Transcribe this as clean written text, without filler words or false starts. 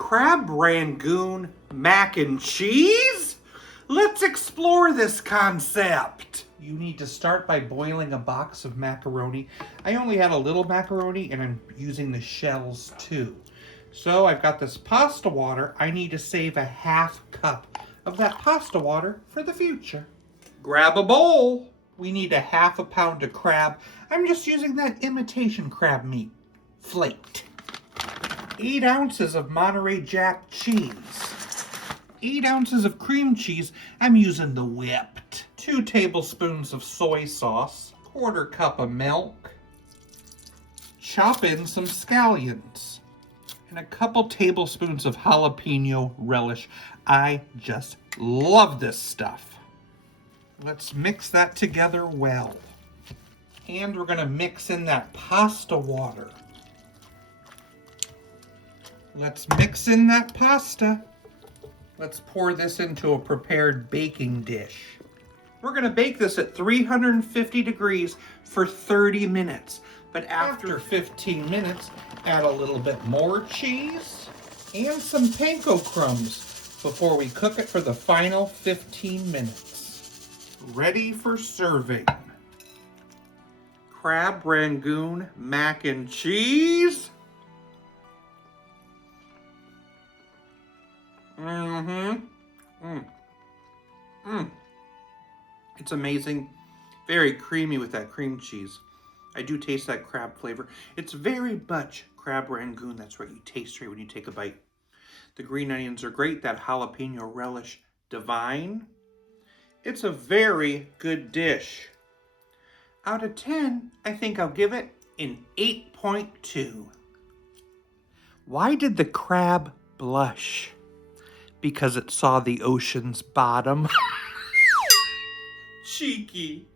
Crab Rangoon mac and cheese? Let's explore this concept. You need to start by boiling a box of macaroni. I only had a little macaroni and I'm using the shells too. So I've got this pasta water. I need to save a half cup of that pasta water for the future. Grab a bowl. We need a half a pound of crab. I'm just using that imitation crab meat, flaked. 8 ounces of Monterey Jack cheese. 8 ounces of cream cheese. I'm using the whipped. 2 tablespoons of soy sauce. 1/4 cup of milk. Chop in some scallions. And a couple tablespoons of jalapeno relish. I just love this stuff. Let's mix that together well. And we're gonna mix in that pasta water. Let's mix in that pasta. Let's pour this into a prepared baking dish. We're gonna bake this at 350 degrees for 30 minutes. But after 15 minutes, add a little bit more cheese and some panko crumbs before we cook it for the final 15 minutes. Ready for serving. Crab Rangoon mac and cheese. It's amazing. Very creamy with that cream cheese. I do taste that crab flavor. It's very much Crab Rangoon. That's right, you taste right when you take a bite. The green onions are great. That jalapeno relish, divine. It's a very good dish. Out of 10, I think I'll give it an 8.2. Why did the crab blush? Because it saw the ocean's bottom. Cheeky.